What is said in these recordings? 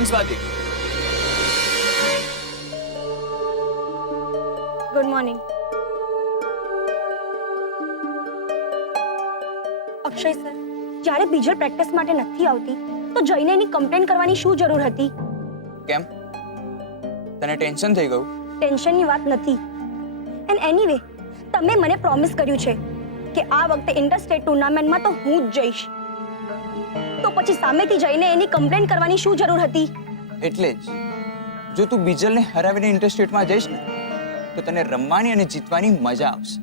Morning Swati. Good morning. Akshay sir, જ્યારે Bijal practice માટે નથી આવતી તો જઈને એની કમ્પ્લેન કરવાની શું જરૂર હતી? કેમ, તને ટેન્શન થઈ ગયું? ટેન્શનની વાત નથી. એન્ડ એનીવે, તમે મને પ્રોમિસ કર્યું છે કે આ વખતે ઇન્ટર સ્ટેટ ટુર્નામેન્ટમાં તો હું જ જઈશ. તો પછી સામેથી જઈને એની કમ્પ્લેન કરવાની શું જરૂર હતી? એટલે જ જો તું બીજલને હરાવીને ઇન્ટર સ્ટેટમાં જઈશ ને તો તને રમવાની અને જીતવાની મજા આવશે.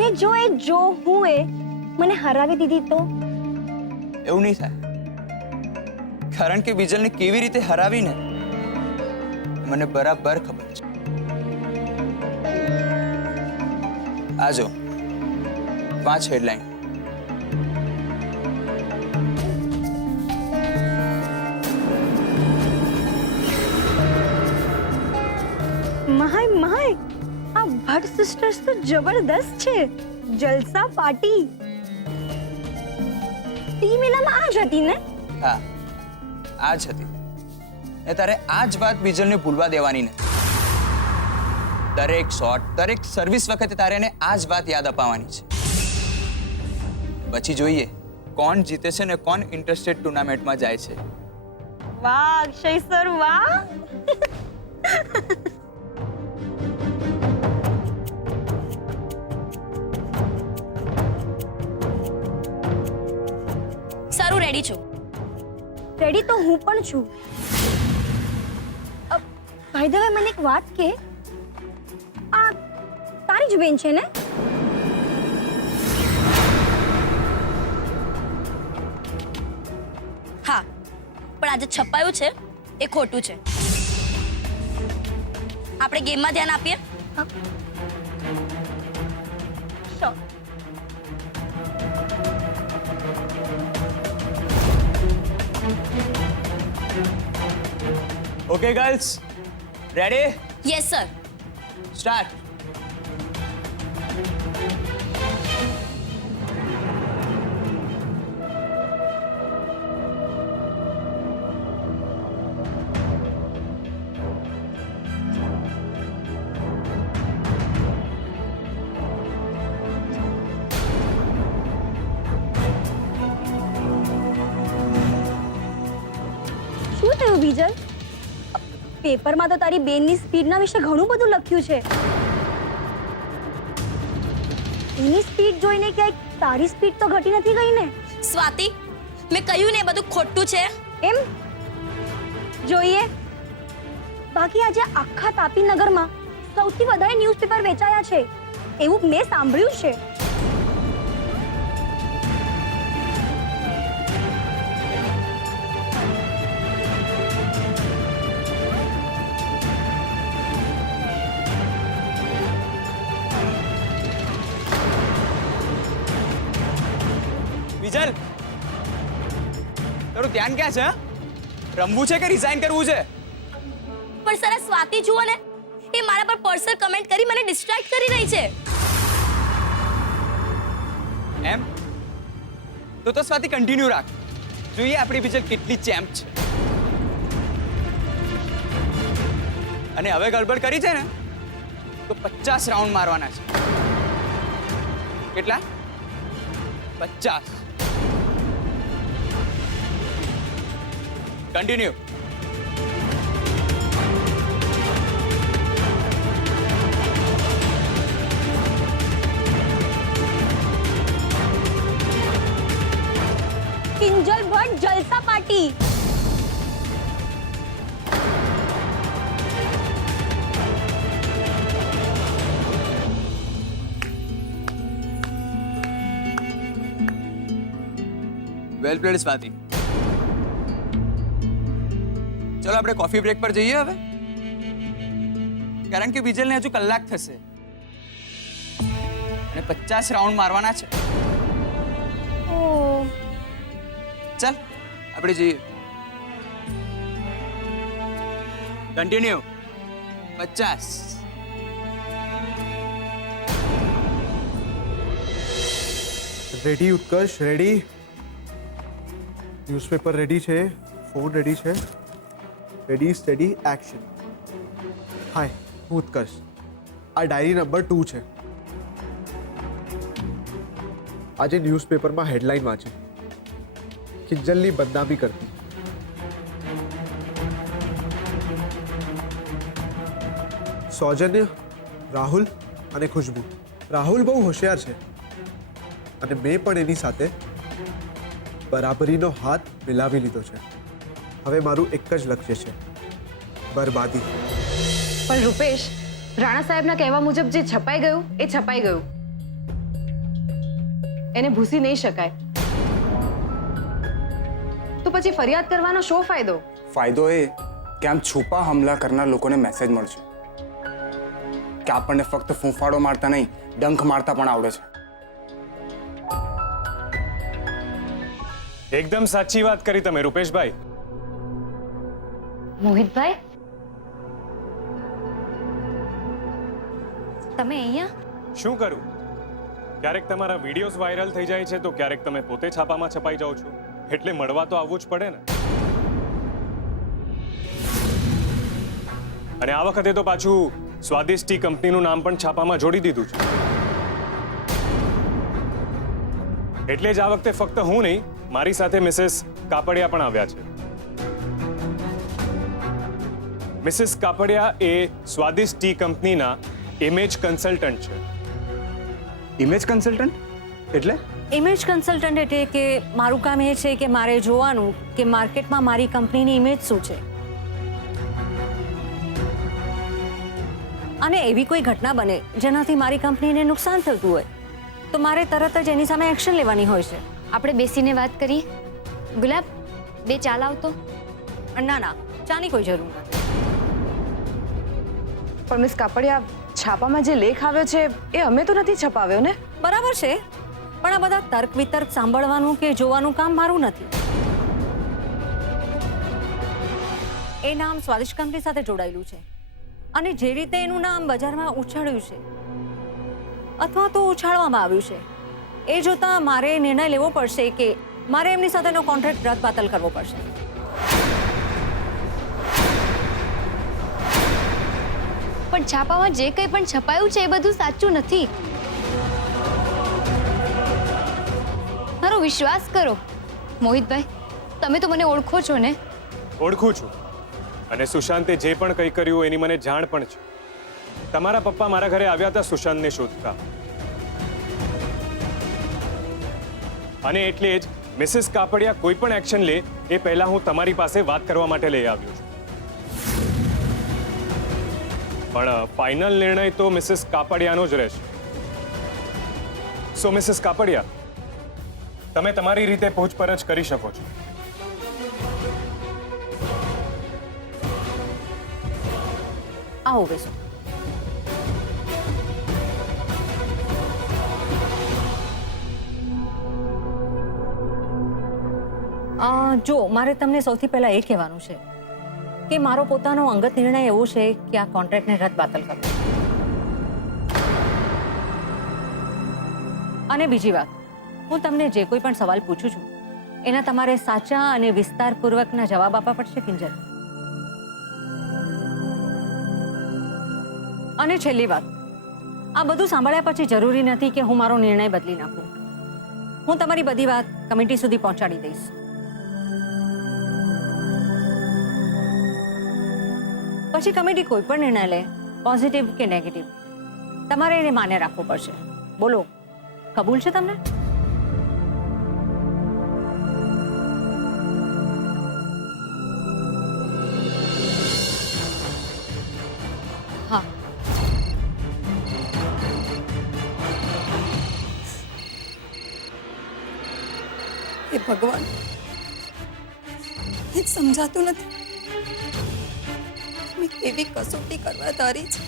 ને જો હું મને હરાવી દીધી તો? એવું નહીં થાય, કારણ કે બીજલને કેવી રીતે હરાવીને મને બરાબર ખબર છે. આજો વાંચ હેડલાઇન. માય આ ભટ્ટ સિસ્ટર્સ તો જબરદસ્ત છે. જલસા પાર્ટી. ટીમ એલામાં આ જ હતી ને? હા, આ જ હતી. ને તારે આ જ વાત બીજલને ભૂલવા દેવાની નથી. દરેક શોટ, દરેક સર્વિસ વખતે તારે એને આ જ વાત યાદ અપાવવાની છે. પછી જોઈએ કોણ જીતે છે ને કોણ ઇન્ટરસ્ટેટ ટુર્નામેન્ટમાં જાય છે. વાહ અક્ષય સર, વાહ. સારું, રેડી છું. રેડી તો હું પણ છું. ભાઈ ધ વે, મને એક વાત કે, આ તારી જ બેન છે ને? હા, પણ આજે છપાયું છે એ ખોટું છે. આપણે ગેમમાં ધ્યાન આપીએ. Sure. Okay girls, ready? Yes sir. Start. શું થયું બીજલ? પેપરમાં તો તારી બેનની સ્પીડના વિશે ઘણું બધું લખ્યું છે. એની સ્પીડ જોઈને ક્યાંક તારી સ્પીડ તો ઘટી નથી ગઈ ને? સ્વાતિ, મેં કહ્યું ને એ બધું ખોટું છે. એમ જોઈએ. બાકી આજે આખા તાપી નગરમાં સૌથી વધારે ન્યૂઝપેપર વેચાયા છે એવું મેં સાંભળ્યું છે. બીજલ, તારું ધ્યાન ક્યાં છે? રમવું છે કે રિઝાઇન કરવું છે? પણ સર, આ સ્વાતિ જુઓ ને, એ મારા પર પર્સનલ કમેન્ટ કરી મને ડિસ્ટ્રેક્ટ કરી રહી છે. એમ તો સ્વાતિ કન્ટિન્યુ રાખ. જોઈએ આપણી બીજલ કેટલી ચેમ્પ છે. અને હવે ગડબડ કરી છે ને તો 50 રાઉન્ડ મારવાના છે. કેટલા? 50. કન્ટિન્યુ. કિંજલ ભટ્ટ જલસા પાર્ટી. વેલ પ્લેડ સ્વાતિ. ચલો આપણે કોફી બ્રેક પર જઈએ હવે, કારણ કે બીજલને હજુ કલાક થશે અને 50 રાઉન્ડ મારવાના છે. ઓહ, ચાલ આપણે જઈએ. કન્ટિન્યુ. 50. રેડી ઉત્કર્ષ, રેડી? ન્યૂઝપેપર રેડી છે, ફોન રેડી છે, રેડી સ્ટેડી એક્શન. હાય, હું ઉત્કર્ષ. આ ડાયરી નંબર 2 છે. આજે ન્યૂઝપેપરમાં હેડલાઇન વાંચી, કિંજલની બદનામી કરતી. સૌજન્ય, રાહુલ અને ખુશ્બુ. રાહુલ બહુ હોશિયાર છે અને મેં પણ એની સાથે બરાબરીનો હાથ મિલાવી લીધો છે. હવે મારું એક જ લક્ષ્ય છે, બરબાદી. પણ રૂપેશ, રાણા સાહેબના કહેવા મુજબ જે છપાઈ ગયું એ છપાઈ ગયું. એને ભૂસી નહીં શકાય. તો પછી ફરિયાદ કરવાનો શો ફાયદો? ફાયદો એ કે આમ છુપા હુમલા કરનાર લોકોને મેસેજ મળશે કે આપણને ફક્ત ફૂંફાડો મારતા નહીં, ડંખ મારતા પણ આવડે છે. એકદમ સાચી વાત કરી તમે રૂપેશભાઈ. મોહિતભાઈ, તમે અહીંયા શું કરું? ક્યારેક તમારા વિડીયોઝ વાયરલ થઈ જાય છે તો ક્યારેક તમે પોતે છાપામાં છપાઈ જાઓ છો, એટલે મળવા તો આવવું જ પડે ને. અને આ વખતે તો પાછું સ્વાદિષ્ટ ટી કંપનીનું નામ પણ છાપામાં જોડી દીધું છે. એટલે જ આ વખતે ફક્ત હું નહીં, મારી સાથે મિસેસ કાપડિયા પણ આવ્યા છે. મિસિસ કાપડિયા એ સ્વાદિષ્ટ ટી કંપનીના ઇમેજ કન્સલ્ટન્ટ છે. ઇમેજ કન્સલ્ટન્ટ એટલે? ઇમેજ કન્સલ્ટન્ટ એટલે કે મારું કામ એ છે કે મારે જોવાનું કે માર્કેટમાં મારી કંપનીની ઇમેજ શું છે, અને એવી કોઈ ઘટના બને જેનાથી મારી કંપનીને નુકસાન થતું હોય તો મારે તરત જ એની સામે એક્શન લેવાની હોય છે. આપણે બેસીને વાત કરીએ. ગુલાબ, 2 ચા લાવ તો. ના ના, ચાની કોઈ જરૂર નથી. પણ મિસ કાપડિયા, છાપામાં જે લેખ આવ્યો છે એ અમે તો નથી છપાવ્યો ને? બરાબર છે, પણ આ બધા તર્ક વિતર્ક સાંભળવાનું કે જોવાનું કામ મારું નથી. એ નામ સ્વાદિષ્ટ કંપની સાથે જોડાયેલું છે, અને જે રીતે એનું નામ બજારમાં ઉછાળ્યું છે અથવા તો ઉછાળવામાં આવ્યું છે, એ જોતા મારે નિર્ણય લેવો પડશે કે મારે એમની સાથેનો કોન્ટ્રાક્ટ રદ-બાતલ કરવો પડશે. પણ છાપામાં જે કંઈ પણ છપાયું છે એ બધું સાચું નથી. મારો વિશ્વાસ કરો મોહિતભાઈ, તમે તો મને ઓળખો છો ને? ઓળખું છું, અને સુશાંતે જે પણ કંઈ કર્યું એની મને જાણ પણ છે. તમારા પપ્પા મારા ઘરે આવ્યા હતા સુશાંતને શોધતા, અને એટલે જ મિસિસ કાપડિયા કોઈ પણ એક્શન લે એ પહેલા હું તમારી પાસે વાત કરવા માટે લઈ આવ્યો છું. પણ ફાઇનલ નિર્ણય તો મિસિસ કાપડિયાનો જ રહેશે. સો મિસિસ કાપડિયા, તમે તમારી રીતે પૂછપરછ કરી શકો છો. આવો બેસો. જો મારે તમને સૌથી પહેલા એ કહેવાનું છે કે મારો પોતાનો અંગત નિર્ણય એવો છે કે આ કોન્ટ્રાક્ટને રદ-બાતલ કરવો. અને બીજી વાત, હું તમને જે કોઈ પણ સવાલ પૂછું છું એના તમારે સાચા અને વિસ્તારપૂર્વકના જવાબ આપવા પડશે, કિંજલ. અને છેલ્લી વાત, આ બધું સાંભળ્યા પછી જરૂરી નથી કે હું મારો નિર્ણય બદલી નાખું. હું તમારી બધી વાત કમિટી સુધી પહોંચાડી દઈશ. પછી કમિટી કોઈ પણ નિર્ણય લે, પોઝિટિવ કે નેગેટિવ, તમારે એને માન્ય રાખવું પડશે. બોલો, કબૂલ છે તમને? હા. એ ભગવાન, એ સમજાતું નથી મેં કેવી કસોટી કરવા ધારી છે.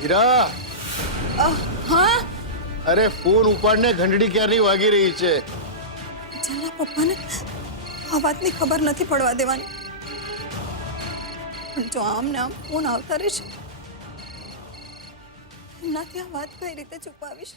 હીરા, હા, અરે ફોન ઉપાડને, ઘંટડી ક્યારની વાગી રહી છે. જલ્લા પપ્પાને આ વાતની ખબર નથી પડવા દેવાની. પણ જો આમ ને આમ ફોન આવતા રહેશે એમનાથી આ વાત કઈ રીતે છુપાવીશ?